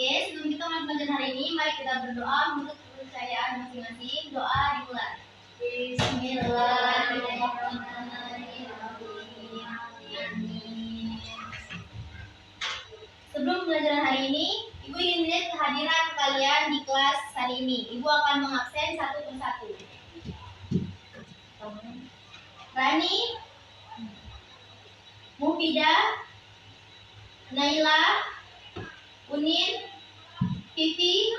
Oke, sebelum kita mulai pelajaran hari ini, mari kita berdoa menurut kepercayaan masing-masing. Doa dimulai. Bismillahirrahmanirrahim. Sebelum pelajaran hari ini, Ibu ingin melihat kehadiran kalian di kelas hari ini. Ibu akan mengabsen satu persatu. Rani, Mufidah, Naila, Unin, Vivi,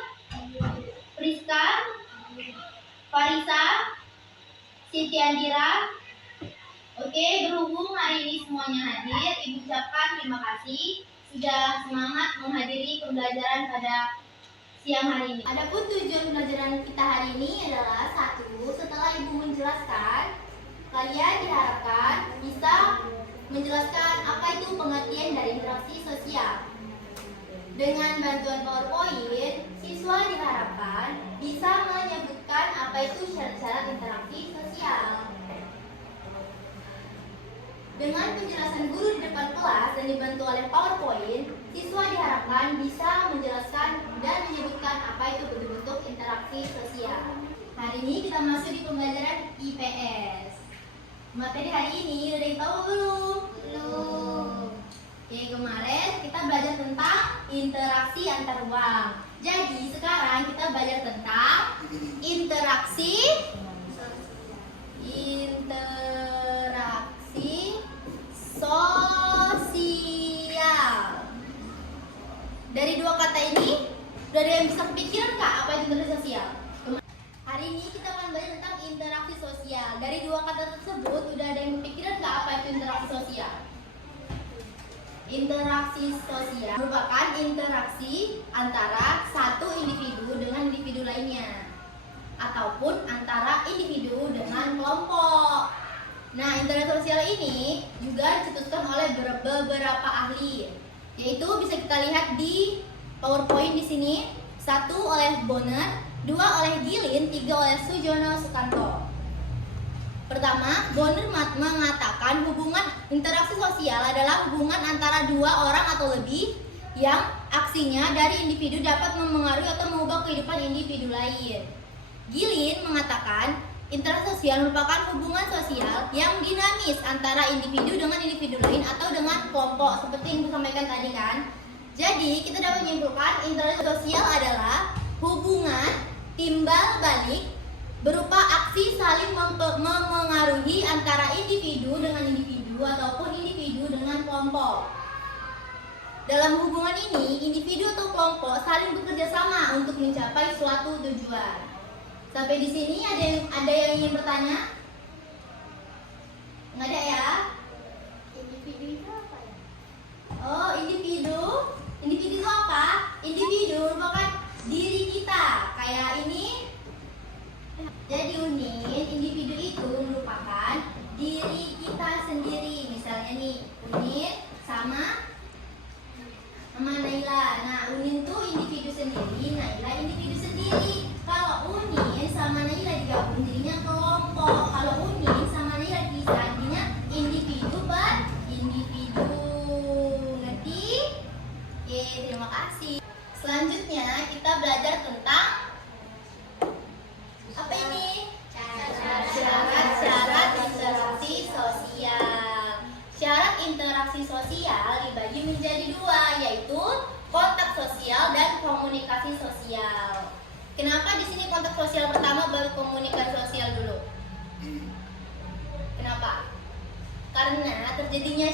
Priska, Farisa, Siti Andira. Oke, berhubung hari ini semuanya hadir, Ibu ucapkan terima kasih sudah semangat menghadiri pembelajaran pada siang hari ini. Adapun tujuan pembelajaran kita hari ini adalah satu, setelah Ibu menjelaskan, kalian diharapkan bisa menjelaskan apa itu pengertian dari interaksi sosial. Dengan bantuan PowerPoint, siswa diharapkan bisa menyebutkan apa itu syarat-syarat interaksi sosial. Dengan penjelasan guru di depan kelas dan dibantu oleh PowerPoint, siswa diharapkan bisa menjelaskan dan menyebutkan apa itu bentuk-bentuk interaksi sosial. Hari ini kita masuk di pembelajaran IPS. Materi hari ini udah ada yang tahu belum? Belum. Oke, kemarin kita belajar tentang interaksi antar ruang. Jadi sekarang kita belajar tentang interaksi sosial. Dari dua kata ini, udah ada yang bisa kepikiran nggak apa itu interaksi sosial? Hari ini kita akan belajar tentang interaksi sosial. Dari dua kata tersebut, udah ada yang kepikiran nggak apa itu interaksi sosial? Interaksi sosial merupakan interaksi antara satu individu dengan individu lainnya, ataupun antara individu dengan kelompok. Nah, interaksi sosial ini juga dicetuskan oleh beberapa ahli, yaitu bisa kita lihat di PowerPoint di sini. 1 oleh Bonner, 2 oleh Gilin, 3 oleh Sujono Sukanto. Pertama, Bonner mengatakan hubungan interaksi sosial adalah hubungan antara dua orang atau lebih yang aksinya dari individu dapat memengaruhi atau mengubah kehidupan individu lain. Gilin mengatakan interaksi sosial merupakan hubungan sosial yang dinamis antara individu dengan individu lain atau dengan kelompok, seperti yang disampaikan tadi kan. Jadi kita dapat menyimpulkan interaksi sosial adalah hubungan timbal balik berupa aksi saling memengaruhi antara individu dengan individu ataupun individu dengan kelompok. Dalam hubungan ini, individu atau kelompok saling bekerja sama untuk mencapai suatu tujuan. Sampai di sini ada yang ingin bertanya? Nggak ada ya? Individu itu apa ya? Oh, individu itu apa? Individu merupakan diri kita. Kayak ini. Jadi Unin, individu itu merupakan diri kita sendiri. Misalnya nih, Unin sama Naila. Nah, Unin tuh individu sendiri, Naila individu sendiri. Kalau Unin sama Naila digabung jadinya kelompok. Kalau Unin sama Naila dipisah jadinya individu per individu. Ngerti? Oke, terima kasih. Selanjutnya kita belajar tentang apa ini? Syarat-syarat interaksi sosial. Syarat interaksi sosial dibagi menjadi dua, yaitu kontak sosial dan komunikasi sosial. Kenapa di sini kontak sosial pertama baru komunikasi sosial dulu? Kenapa? Karena terjadinya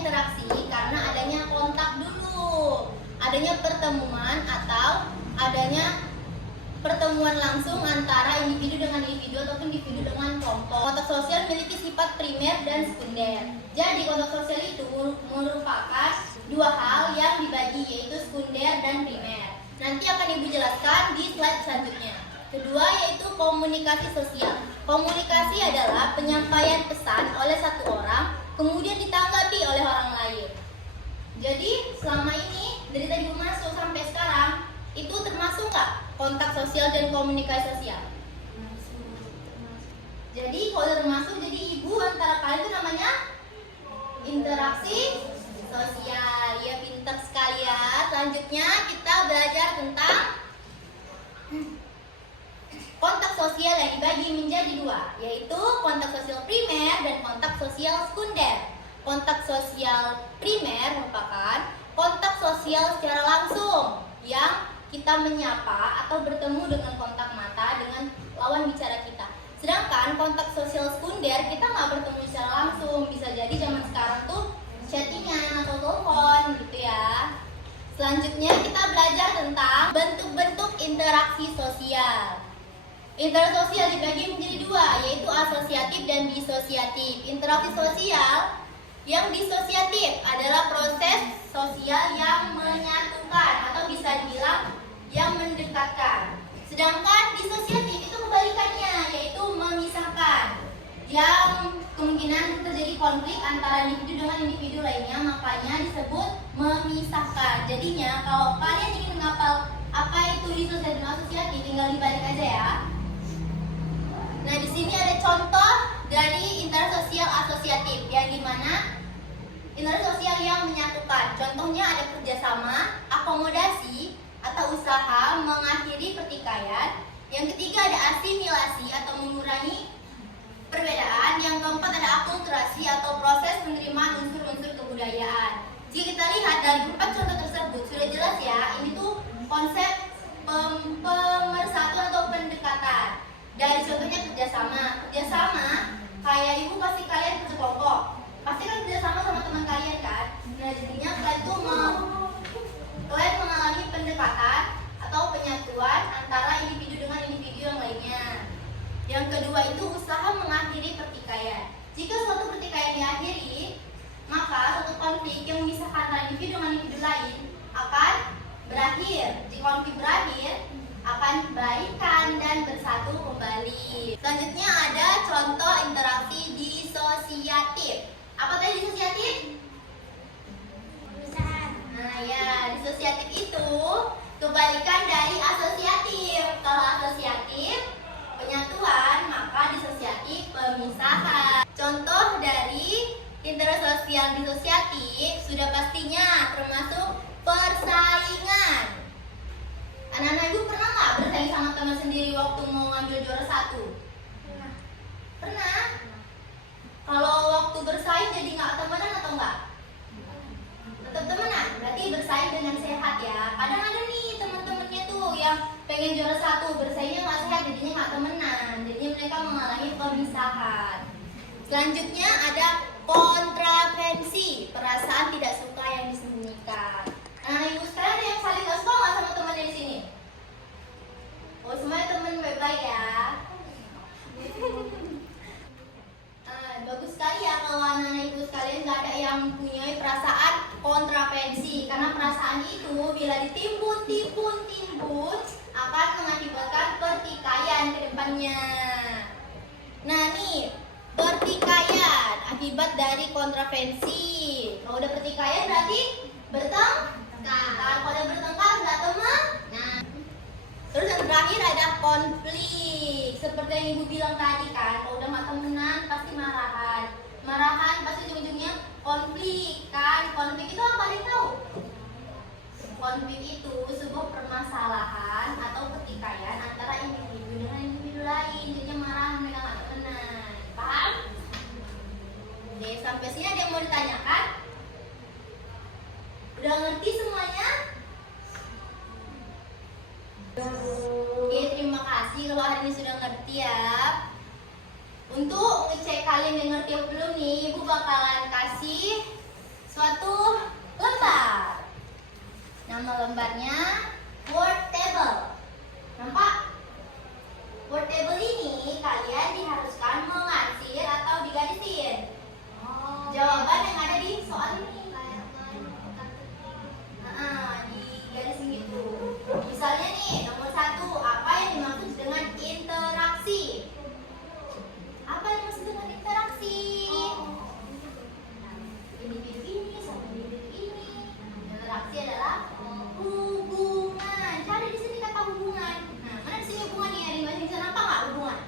interaksi karena adanya kontak dulu, adanya pertemuan atau adanya pertemuan langsung antara individu dengan individu ataupun individu dengan kelompok. Kontak sosial memiliki sifat primer dan sekunder. Jadi kontak sosial itu merupakan dua hal yang dibagi, yaitu sekunder dan primer. Nanti akan Ibu jelaskan di slide selanjutnya. Kedua yaitu komunikasi sosial. Komunikasi adalah penyampaian pesan oleh satu orang kemudian ditanggapi oleh orang lain. Jadi selama ini dari tadi Ibu masuk sampai sekarang itu termasuk nggak kontak sosial dan komunikasi sosial? Jadi kalau termasuk, jadi Ibu antara kalian itu namanya interaksi sosial. Ya, pintar sekali ya. Selanjutnya kita belajar tentang kontak sosial yang dibagi menjadi dua, yaitu kontak sosial primer dan kontak sosial sekunder. Kontak sosial primer merupakan kontak sosial secara langsung yang kita menyapa atau bertemu dengan kontak mata dengan lawan bicara kita. Sedangkan kontak sosial sekunder kita nggak bertemu secara langsung, bisa jadi zaman sekarang tuh chattingan atau telepon gitu ya. Selanjutnya kita belajar tentang bentuk-bentuk interaksi sosial. Interaksi sosial dibagi menjadi dua, yaitu asosiatif dan disosiatif. Interaksi sosial yang disosiatif adalah proses sosial yang menyatukan atau bisa dibilang yang mendekatkan. Sedangkan disosiatif itu kebalikannya, yaitu memisahkan, yang kemungkinan terjadi konflik antara individu dengan individu lainnya, makanya disebut memisahkan. Jadinya kalau kalian ingin menghafal apa itu disosiatif dan asosiatif, tinggal dibalik aja ya. Nah, di sini ada contoh dari interaksi sosial asosiatif, yang dimana interaksi sosial yang menyatukan. Contohnya ada kerjasama, akomodasi, atau usaha mengakhiri pertikaian. Yang ketiga ada asimilasi atau mengurangi perbedaan. Yang keempat ada akulturasi atau proses penerimaan unsur-unsur kebudayaan. Jika kita lihat dari 4 contoh tersebut, sudah jelas ya, ini tuh konsep pemersatuan atau pendekatan. Dari contohnya kerjasama, kayak ibu pasti kalian kerja kelompok, pasti kan kerjasama sama teman kalian kan. Nah, jadinya kalian mengalami pendekatan atau penyatuan antara individu dengan individu yang lainnya. Yang kedua itu usaha mengakhiri pertikaian. Jika suatu pertikaian diakhiri, maka suatu konflik yang memisahkan antara individu dengan individu lain akan berakhir. Jika konflik berakhir, akan baikan dan bersatu kembali. Selanjutnya ada contoh interaksi disosiatif. Apa tadi disosiatif? Nah ya, disosiatif itu kebalikan dari asosiatif. Kalau asosiatif penyatuan, maka disosiatif pemisahan. Contoh dari interaksi sosial disosiatif sudah pastinya termasuk persaingan. Anak-anak ibu pernah nggak bersaing sama teman sendiri waktu mau ngambil juara 1? Pernah? Kalau waktu bersaing jadi nggak temenan atau enggak? Tetap temenan, berarti bersaing dengan sehat ya. Kadang ada nih teman-temannya tuh yang pengen juara 1, bersaingnya nggak sehat, jadinya nggak temenan. Jadinya mereka mengalami pemisahan. Selanjutnya ada kontravensi, perasaan tidak suka yang disembunyikan. Nah, ibu sekarang ada yang saling nggak suka nggak sama temannya di sini? Oh, semuanya teman baik-baik ya. Bagus sekali ya kalau anak-anak ibu sekalian nggak ada yang punya perasaan kontravensi, karena perasaan itu bila ditimbun akan mengakibatkan pertikaian ke depannya. Nah nih, pertikaian akibat dari kontravensi. Kalau udah pertikaian berarti bertengkar. Kalau udah bertengkar nggak teman. Nah, terus yang terakhir ada konflik. Seperti yang ibu bilang tadi kan, kalau udah nggak temenan pasti marahan pasti ujung-ujungnya konflik kan. Konflik itu apa kalian tahu? Konflik itu sebuah permasalahan atau pertikaian antara individu dengan individu lain. Jadinya marahan, mereka nggak temenan. Paham? Oke, sampai sini ada yang mau ditanyakan? Udah ngerti semuanya? Oke, terima kasih kalau hari ini sudah ngerti ya. Untuk ngecek kalian yang ngerti atau belum nih, ibu bakalan kasih suatu lembar. Nama lembarnya word table. Nampak? Word table ini kalian diharuskan mengarsir atau digarisin jawaban yang ada di soal ini. Digarisin gitu. Misalnya nih, nomor 1, apa yang dimaksud dengan interaksi? Apa yang dimaksud dengan interaksi? Individu ini sama individu ini. Interaksi adalah hubungan. Cari di sini kata hubungan. Nah, mana di sini hubungan ya? Di bahasa Indonesia apa nggak hubungan?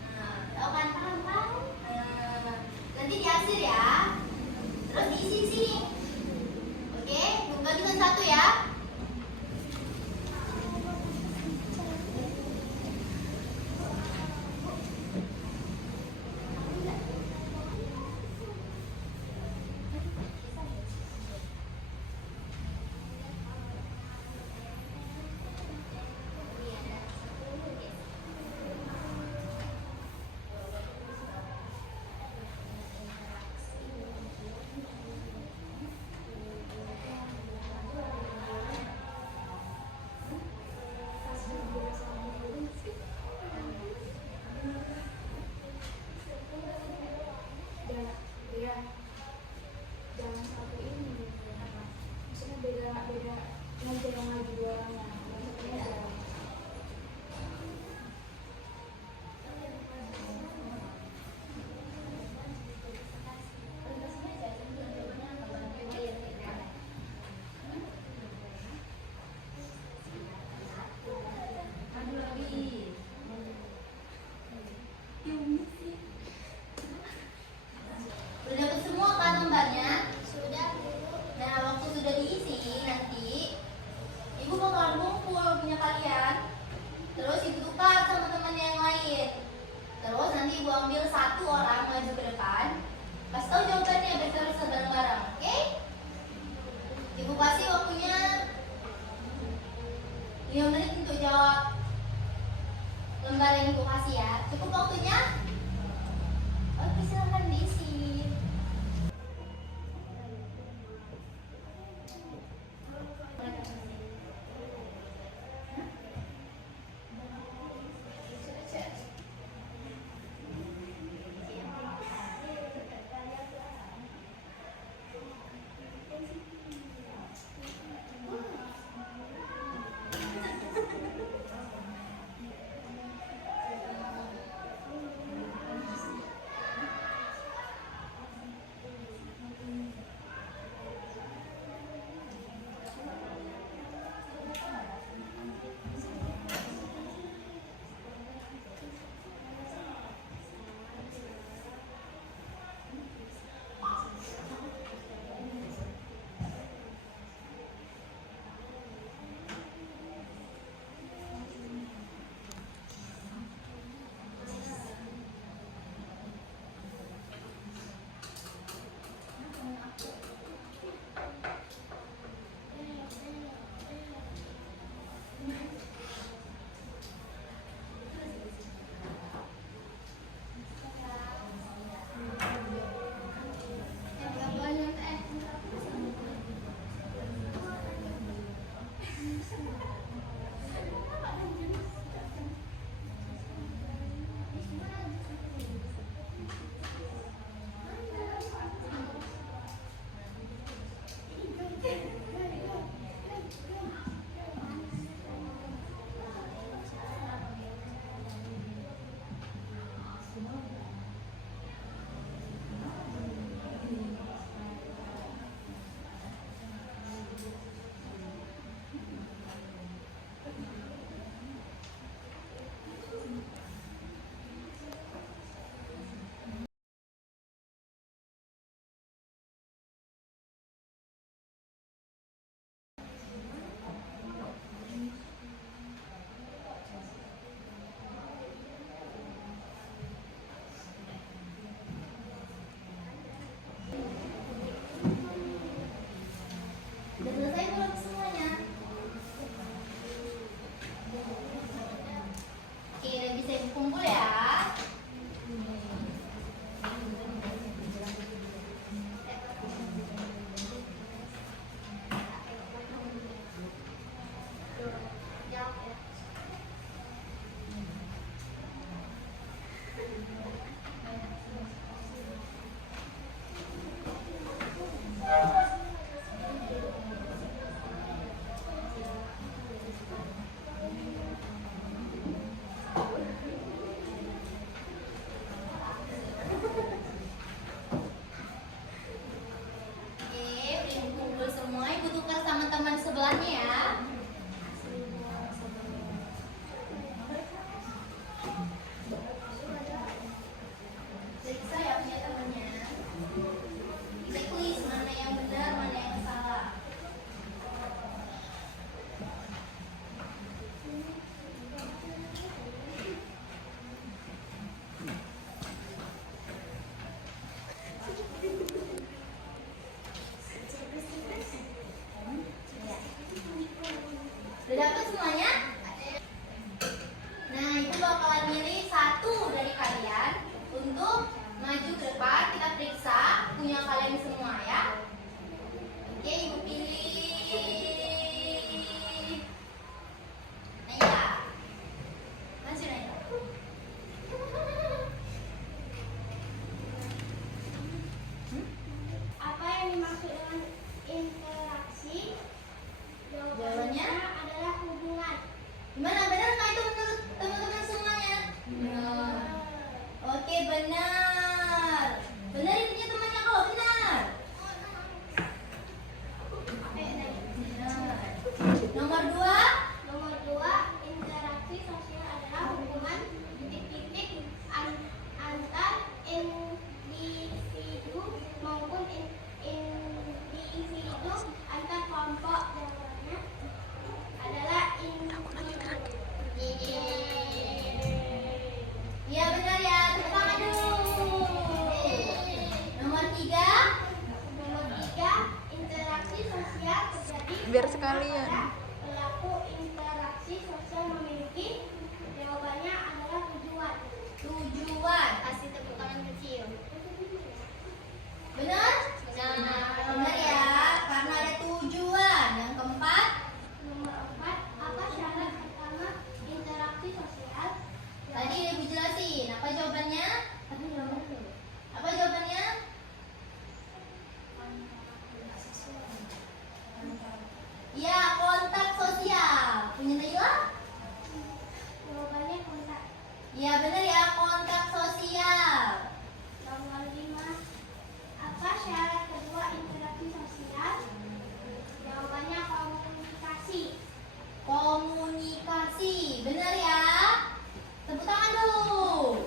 Nah, tahu kan? Paham kan? Nanti diarsir ya. yang dimaksud dengan interaksi? Jawabannya adalah hubungan. gimana? Benar nggak itu menurut teman-teman semuanya? Benar. Oke, benar. Benar ini punya temannya kok, benar. Benar. Nomor 2. Nomor 2, interaksi sosial adalah hubungan titik-titik antar individu maupun individu antar kelompok. Jawabannya adalah individu. Iya benar ya, tepuk tangan dulu. Nomor 3. Nomor 3, interaksi sosial terjadi Biar sekalian. apabila pelaku interaksi sosial memiliki. Jawabannya adalah tujuan. Tujuan. Kasih tepuk tangan kecil. Benar? Benar ya, karena ada tujuan. Yang keempat, Nomor 4, apa syarat pertama interaksi sosial? tadi udah Ibu jelasin. Apa jawabannya? Apa jawabannya? Iya, kontak sosial. Punya Naila? Jawabannya kontak. Iya benar ya, kontak sosial. Nomor 5, apa syarat kedua interaksi sosial? Jawabannya komunikasi. Komunikasi. Benar ya? Tepuk tangan dulu.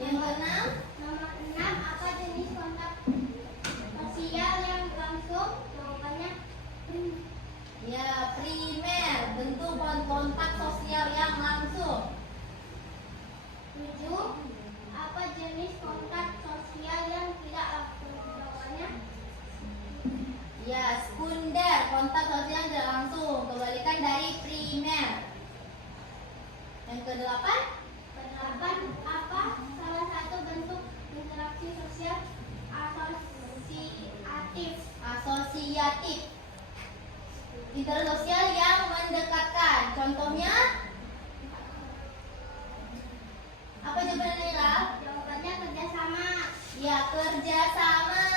Yang keenam, Nomor 6, apa jenis kontak sosial yang langsung? Jawabannya ya primer, bentuk kontak sosial yang langsung. 7, apa jenis kontak sosial yang tidak langsung? Jawabannya Ya, sekunder, kontak sosial yang tidak langsung, kebalikan dari primer. Yang kedelapan, kedelapan, apa salah satu bentuk interaksi sosial asosiatif? asosiatif. Interaksi sosial yang mendekatkan. Contohnya, apa jawabannya Naila? Jawabannya kerjasama. Ya, kerjasama.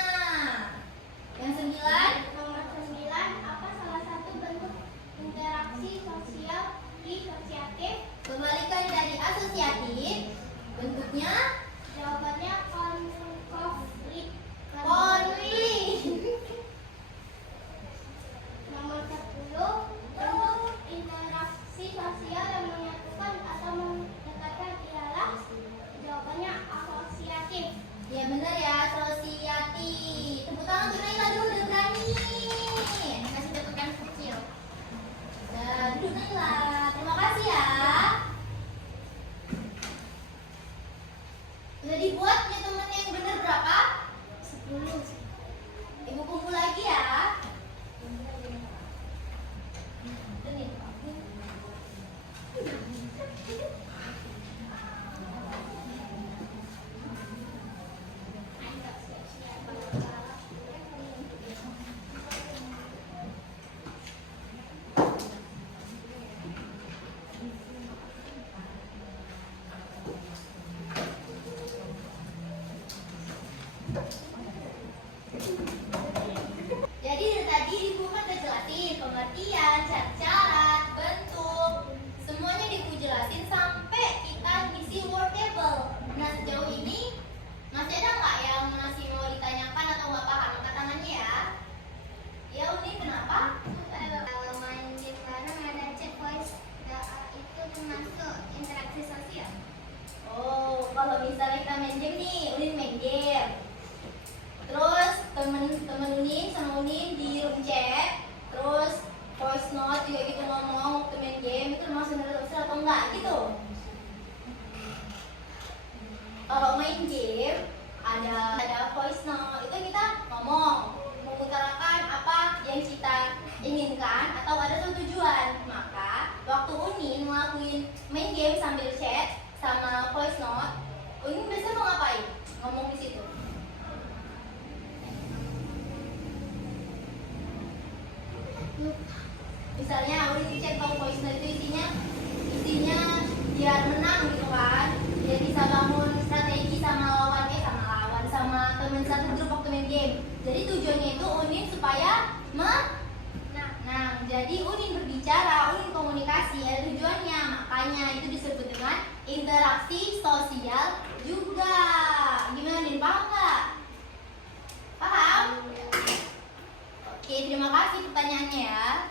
Yang 9, Nomor 9, apa salah satu bentuk interaksi sosial disosiatif? kebalikan dari asosiatif. Bentuknya Jawabannya konflik. konflik. Nomor 10, bentuk interaksi sosial yang menyatukan atau mendekatkan ialah? Jawabannya asosiatif. Ya benar ya, asosiatif. Tepuk tangan untuk Naila dulu, udah berani. Kasih tepuk tangan kecil. Dan duduk Naila. Terima kasih ya. Udah dibuat ya temen yang benar berapa? 10. Ibu kumpul lagi ya. Ini. Jadi dari tadi Ibu kan udah jelasin pengertian, syarat, bentuk, semuanya Ibu jelasin sampai kita ngisi word table. Nah sejauh ini masih ada nggak yang masih mau ditanyakan atau nggak paham? Angkat tangannya ya. Ya Uni, kenapa? Kalau main game bareng ada chat voice, itu termasuk interaksi sosial. Oh, kalau misalnya kita main game nih, Unin main game. Terus temen Unin sama Unin di room chat, terus voice note juga gitu ngomong waktu main game, itu termasuk interaksi sosial atau enggak gitu? Kalau main game ada voice note, itu kita ngomong mengutarakan apa yang kita inginkan atau ada suatu tujuan. Maka waktu Unin ngelakuin main game sambil chat sama voice note, Unin biasanya mau ngapain? Ngomong di situ. Misalnya Unin di chat kalau voice note itu isinya biar menang gitu kan, dia bisa bangun strategi sama lawan sama teman satu grup waktu main game. Jadi tujuannya itu Unin supaya jadi Unin berbicara, Unin komunikasi, ada tujuannya. Makanya itu disebut dengan interaksi sosial juga. Gimana Nin, paham nggak? Paham? Oke, terima kasih pertanyaannya ya.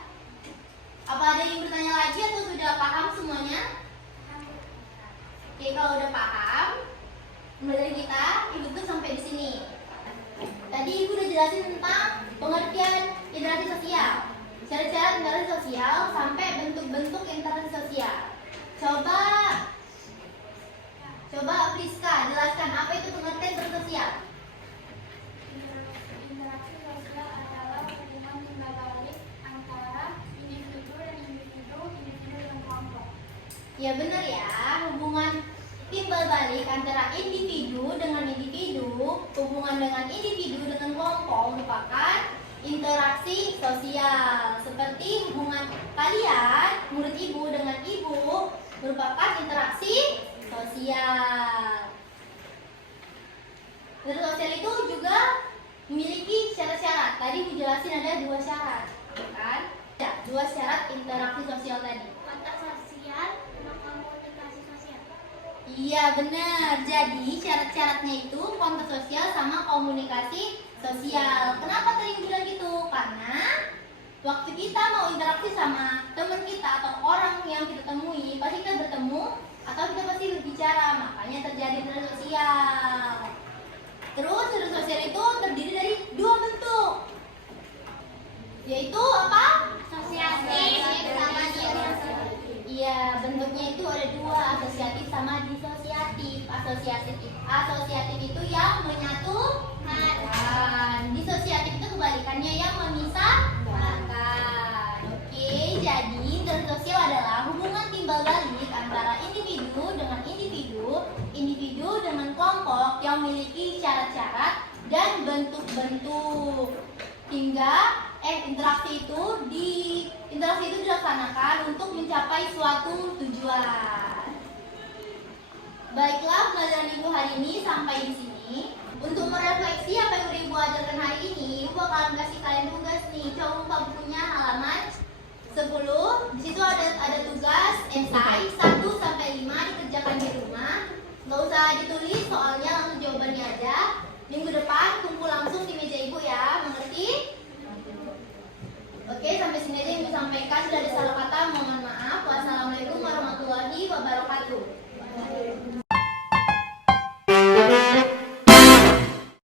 Apa ada yang bertanya lagi atau sudah paham semuanya? Oke, kalau udah paham, pembelajaran kita Ibu tuh sampai di sini. Tadi Ibu udah jelasin tentang pengertian interaksi sosial, syarat-syarat interaksi sosial sampai bentuk-bentuk interaksi sosial. Coba Priska jelaskan apa itu pengertian interaksi sosial. Interaksi sosial adalah hubungan timbal balik antara individu dan individu dengan kelompok. Ya benar ya, hubungan timbal balik antara individu dengan individu, hubungan dengan individu dengan kelompok merupakan interaksi sosial. Seperti hubungan kalian, murid Ibu dengan Ibu, merupakan interaksi sosial. Interaksi sosial itu juga memiliki syarat-syarat. Tadi Ibu jelasin ada 2 syarat, kan? Ya, 2 syarat interaksi sosial tadi. Kontak sosial sama komunikasi sosial. Iya benar. Jadi syarat-syaratnya itu kontak sosial sama komunikasi sosial. Kenapa tadi bilang gitu? Karena waktu kita mau interaksi sama teman kita atau orang yang kita temui, pasti kita bertemu atau kita pasti berbicara. Makanya terjadi interaksi sosial. Terus interaksi sosial itu terdiri dari 2 bentuk, yaitu apa? Asosiatif sama disosiatif. Iya, bentuknya itu ada 2, asosiatif sama disosiatif. Asosiatif itu yang menyatukan. Disosiatif itu kebalikannya, yang memisahkan. Oke, jadi interaksi sosial adalah hubungan timbal balik antara individu dengan individu, individu dengan kelompok yang memiliki syarat-syarat dan bentuk-bentuk. Hingga interaksi itu dilaksanakan untuk mencapai suatu tujuan. Baiklah, pelajaran Ibu hari ini sampai di sini. Untuk merefleksi apa yang udah Ibu ajarkan hari ini, Ibu bakalan kasih kalian tugas nih. Coba buka bukunya halaman 10. Di situ ada tugas esai 1 sampai 5 dikerjakan di rumah. Nggak usah ditulis soalnya, langsung jawabannya aja. Minggu depan kumpul langsung di meja Ibu ya, mengerti? Oke, sampai sini aja yang Ibu sampaikan. Sudah ada salah kata, mohon maaf.